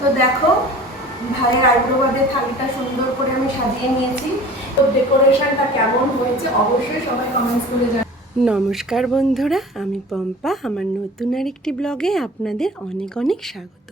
তো দেখো ভাইয়ের আইব্রোবাদের থালিটা সুন্দর করে আমি সাজিয়ে নিয়েছি। তো ডেকোরেশনটা কেমন হয়েছে অবশ্যই সবাই কমেন্টস করে জানাবে। নমস্কার বন্ধুরা, আমি পম্পা। আমার নতুন আরেকটি ব্লগে আপনাদের অনেক অনেক স্বাগত।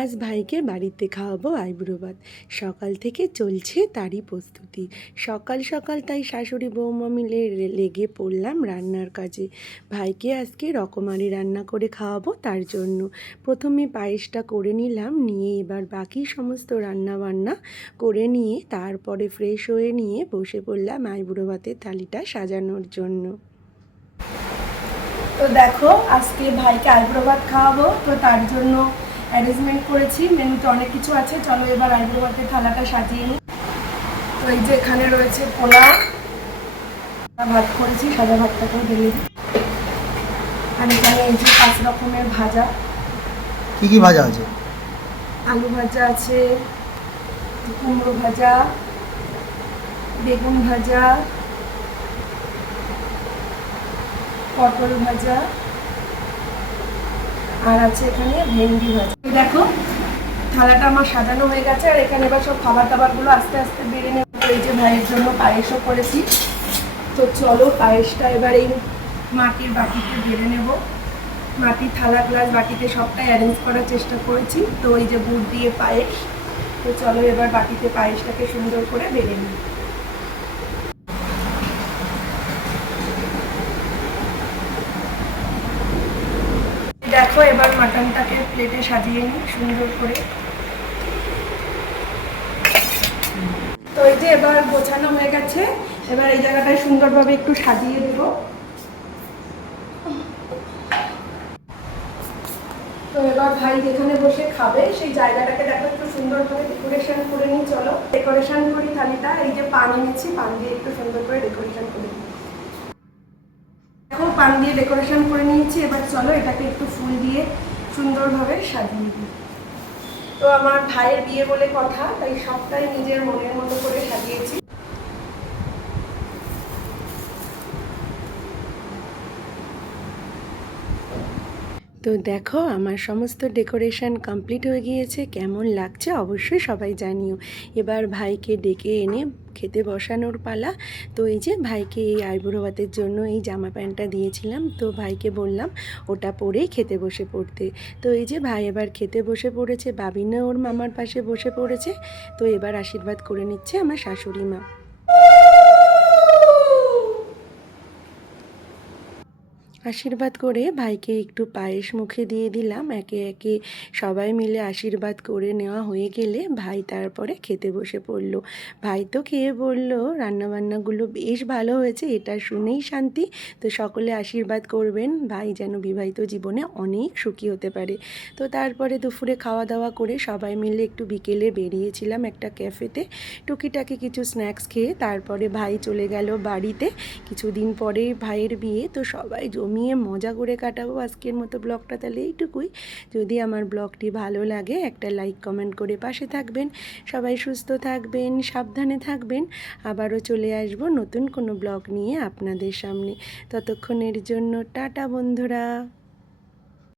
আজ ভাইকে বাড়িতে খাওয়াবো আইব্রো ভাত। সকাল থেকে চলছে তারই প্রস্তুতি। সকাল সকাল তাই শাশুড়ি বৌমা মিলে লেগে পড়লাম রান্নার কাজে। ভাইকে আজকে রকমারি রান্না করে খাওয়াবো, তার জন্য প্রথমে পায়েসটা করে নিলাম, নিয়ে এবার বাকি সমস্ত রান্না বান্না করে নিয়ে তারপরে ফ্রেশ হয়ে নিয়ে বসে পড়লাম আইব্রো ভাতের থালিটা সাজানোর জন্য। তো দেখো আজকে ভাইকে আইব্রো ভাত খাওয়াবো, তো তার জন্য অ্যারেঞ্জমেন্ট করেছি। মেনুতে অনেক কিছু আছে, চলো এবার আইব্রো ভাতের থালাটা সাজিয়ে নিই। তো এই যে এখানে রয়েছে পোলাও, ভাত করেছি, সাদা ভাতটাকেও ঢেলে দিই। আর এখানে এই যে 5 রকমের ভাজা। কি কি ভাজা আছে? আলু ভাজা আছে, কুমড়ো ভাজা, বেগুন ভাজা, পটল ভাজা, আর আছে এখানে ভেন্ডি ভাজা। দেখো থালাটা আমার সাজানো হয়ে গেছে, আর এখানে এবার সব খাবার দাবারগুলো আস্তে আস্তে বেড়ে নেব। এই যে ভাইয়ের জন্য পায়েসও করেছি, তো চলো পায়েসটা এবার এই মাটির বাটিতে বেড়ে নেব। মাটির থালা গ্লাস বাটিতে সবটাই অ্যারেঞ্জ করার চেষ্টা করেছি। তো এই যে গুড় দিয়ে পায়েস, তো চলো এবার বাটিতে পায়েসটাকে সুন্দর করে বেড়ে নিই। দেখো এবার মাটনটাকে প্লেটে সাজিয়ে নিই সুন্দর করে। তো এই যে এবার গোছানো হয়ে গেছে, এবার এই জায়গাটায় সুন্দরভাবে একটু সাজিয়ে দেব। তো এবার ভাই যেখানে বসে খাবে সেই জায়গাটাকে দেখো একটু সুন্দরভাবে ডেকোরেশন করে নিই। চলো ডেকোরেশন করি থালিটা। এই যে পান এনেছি, পান দিয়ে একটু সুন্দর করে ডেকোরেশন করে নিই। দেখো পান দিয়ে ডেকোরেশন করে নিয়েছি, এবার চলো এটাকে একটু ফুল দিয়ে সুন্দরভাবে সাজিয়ে দিই। তো আমার ভাইয়ের বিয়ে বলে কথা, তাই সবটাই নিজের মনের মতো করে সাজিয়েছি। তো দেখো আমার সমস্ত ডেকোরেশন কমপ্লিট হয়ে গিয়েছে। কেমন লাগছে অবশ্যই সবাই জানিও। এবার ভাইকে ডেকে এনে খেতে বসানোর পালা। তো এই যে ভাইকে এই আইব্রো ভাতের জন্য এই জামা প্যান্টটা দিয়েছিলাম, তো ভাইকে বললাম ওটা পরেই খেতে বসে পড়তে। তো এই যে ভাই এবার খেতে বসে পড়েছে, বাবিনা ওর মামার পাশে বসে পড়েছে। তো এবার আশীর্বাদ করে নিচ্ছে আমার শাশুড়ি মা। আশীর্বাদ করে ভাইকে একটু পায়েস মুখে দিয়ে দিলাম। একে একে সবাই মিলে আশীর্বাদ করে নেওয়া হয়ে গেলে ভাই তারপরে খেতে বসে পড়ল। ভাই তো খেয়ে বলল রান্নাবান্নাগুলো বেশ ভালো হয়েছে, এটা শুনেই শান্তি। তো সকলে আশীর্বাদ করবেন ভাই যেন বিবাহিত জীবনে অনেক সুখী হতে পারে। তো তারপরে দুপুরে খাওয়া দাওয়া করে সবাই মিলে একটু বিকেলে বেরিয়েছিলাম একটা ক্যাফেতে, টুকিটাকি কিছু স্ন্যাক্স খেয়ে। তারপরে ভাই চলে গেল বাড়িতে। কিছুদিন পরে ভাইয়ের বিয়ে, তো সবাই জমিয়ে মজা করে কাটাবো। আজকের মতো ব্লগটা তাহলে এইটুকুই। যদি আমার ব্লগটি ভালো লাগে একটা লাইক কমেন্ট করে পাশে থাকবেন। সবাই সুস্থ থাকবেন, সাবধানে থাকবেন। আবারও চলে আসব নতুন কোনো ব্লগ নিয়ে আপনাদের সামনে। ততক্ষণের জন্য টাটা বন্ধুরা।